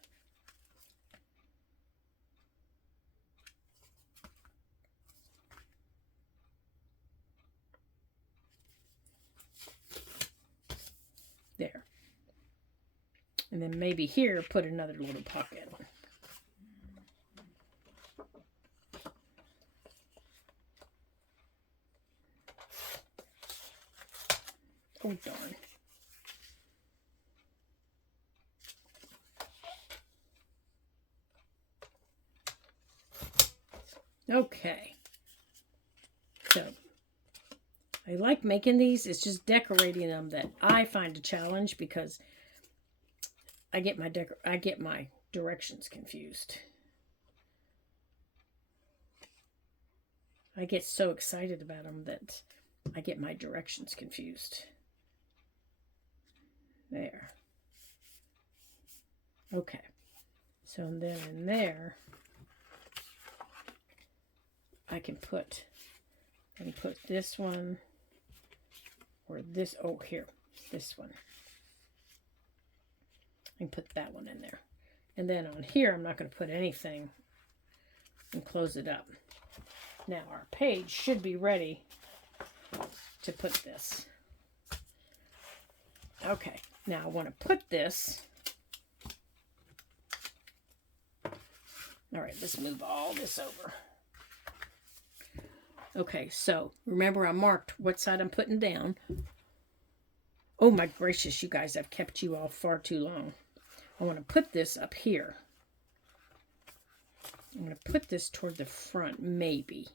There. And then maybe here, put another little pocket. Oh, darn. Okay. So, I like making these. It's just decorating them that I find a challenge because I get my directions confused. I get so excited about them that I get my directions confused. There. Okay. So then in there, I can put this one or this, oh, here, this one. I can put that one in there. And then on here, I'm not going to put anything and close it up. Now our page should be ready to put this. Okay, now I want to put this. All right, let's move all this over. Okay, so remember I marked what side I'm putting down. Oh my gracious, you guys, I've kept you all far too long. I want to put this up here. I'm going to put this toward the front, maybe.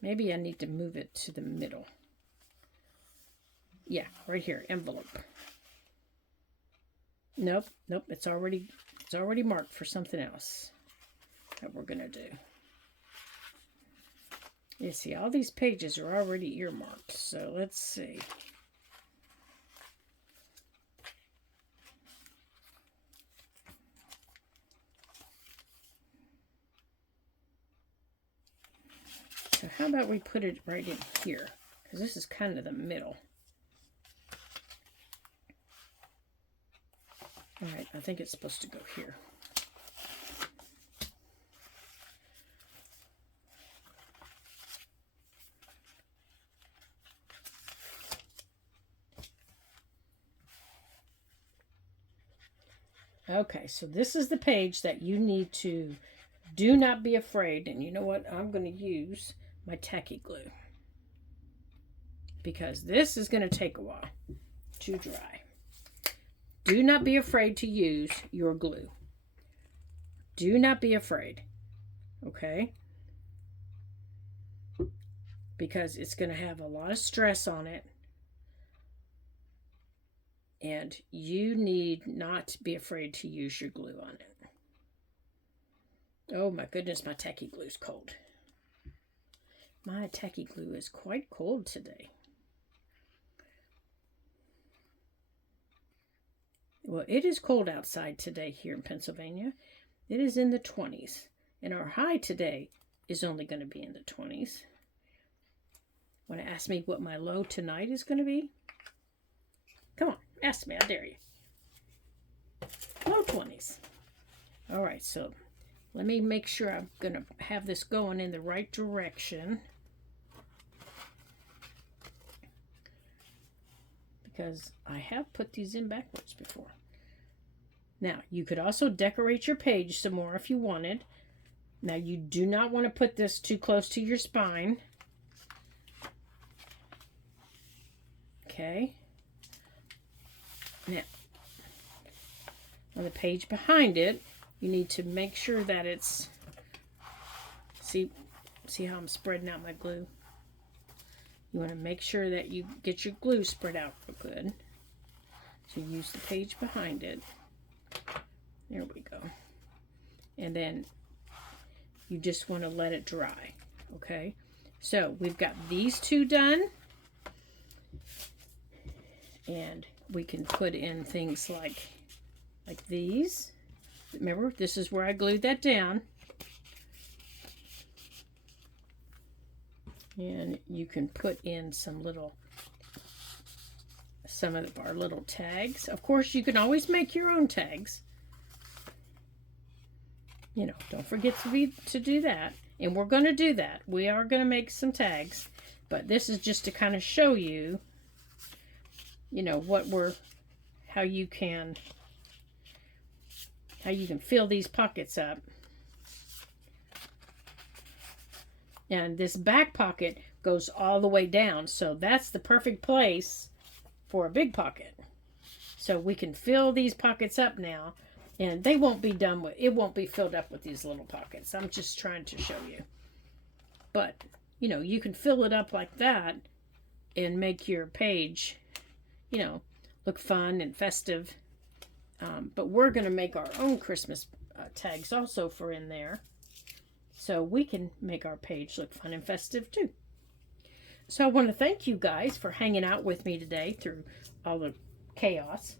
Maybe I need to move it to the middle. Yeah, right here, envelope. Nope, it's already marked for something else that we're going to do. You see, all these pages are already earmarked, so let's see. So how about we put it right in here? Because this is kind of the middle. All right, I think it's supposed to go here. Okay, so this is the page that you need to do not be afraid. And you know what? I'm going to use my tacky glue because this is going to take a while to dry. Do not be afraid to use your glue. Do not be afraid. Okay? Because it's going to have a lot of stress on it. And you need not be afraid to use your glue on it. Oh my goodness, my tacky glue is cold. My tacky glue is quite cold today. Well, it is cold outside today here in Pennsylvania. It is in the 20s. And our high today is only going to be in the 20s. Want to ask me what my low tonight is going to be? Come on, ask me, I dare you. Low 20s. All right, so let me make sure I'm going to have this going in the right direction. because I have put these in backwards before. Now, you could also decorate your page some more if you wanted. Now, you do not want to put this too close to your spine. Okay. Now, on the page behind it, you need to make sure that it's, see how I'm spreading out my glue? You want to make sure that you get your glue spread out real good. So use the page behind it. There we go. And then you just want to let it dry. Okay. So we've got these two done. And we can put in things like these. Remember, this is where I glued that down. And you can put in some of our little tags. Of course, you can always make your own tags. You know, don't forget to do that. And we're going to do that. We are going to make some tags. But this is just to kind of show you, you know, how you can fill these pockets up. And this back pocket goes all the way down, so that's the perfect place for a big pocket. So we can fill these pockets up now, and they won't be done with, it won't be filled up with these little pockets. I'm just trying to show you. But, you know, you can fill it up like that and make your page, you know, look fun and festive. But we're going to make our own Christmas tags also for in there. So we can make our page look fun and festive too. So I want to thank you guys for hanging out with me today through all the chaos.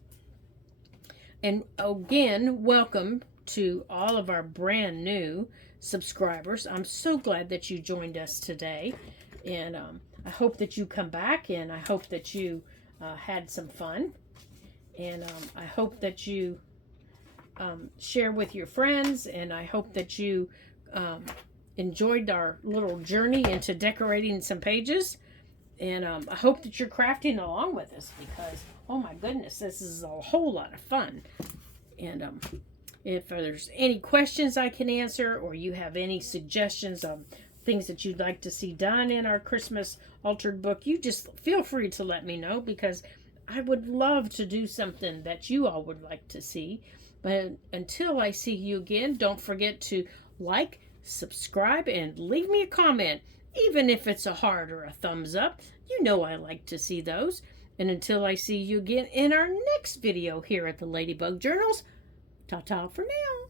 And again, welcome to all of our brand new subscribers. I'm so glad that you joined us today. And I hope that you come back, and I hope that you had some fun. And I hope that you share with your friends, and I hope that you enjoyed our little journey into decorating some pages. And I hope that you're crafting along with us, because, oh my goodness, this is a whole lot of fun. And if there's any questions I can answer, or you have any suggestions of things that you'd like to see done in our Christmas altered book, you just feel free to let me know, because I would love to do something that you all would like to see. But until I see you again, don't forget to like, subscribe, and leave me a comment, even if it's a heart or a thumbs up. You know I like to see those. And until I see you again in our next video here at the Ladybug Journals, ta-ta for now.